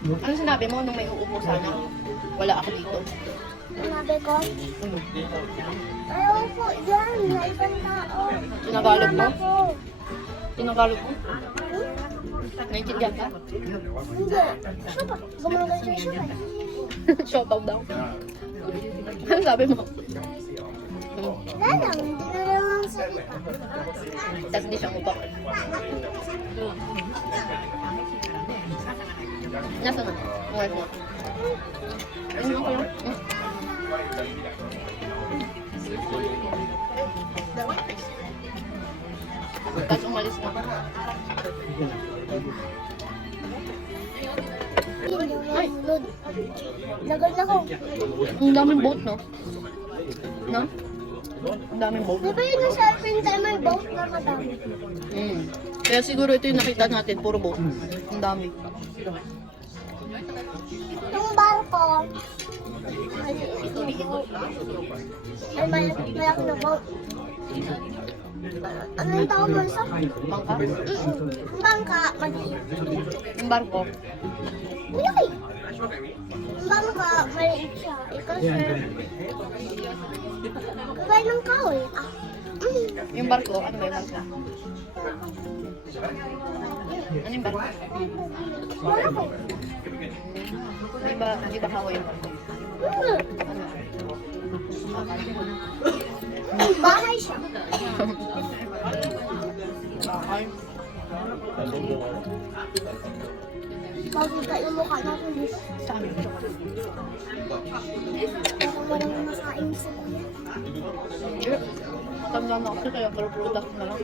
Ano sinabi mo nung may uupo sana? Wala ako dito. Sinabi ko, ayaw po dyan, na ibang tao. Tinagalog mo? Ako. Tinagalog mo? Naintindihan ka? Hindi. Siya pa, gumagal siya siya. Shout out daw. Ano sabi mo? Wala lang, hindi na lang salita. Tapos di siya upak. Nasa na? Ngayon mo. Ano ako lang? Tapos umalis na. Ay, load. Lagad na ko. Ang daming boat, no? No? Ang daming boat. Di ba yun yung surfing time may boat na madami? Kaya siguro ito yung nakita natin, puro boat. Ang dami. Yung barko, ay malaki na boat. Ano yung tawag mo sa? Bangka? Ang bangka, maliit. Yung barko. Malaki. Ang bangka, maliit siya. Ikaw, sir. Kagaya ng kahoy. Yung barko, ano ba yung barko? Ano yung barko? Malaki. Di ba kahoy yung barko? Bahay siya. Bakay. Pagkita yung mukha natin. Saan? Parang walang nakain sa kuya. Tanda na kasi kaya pero product na lang.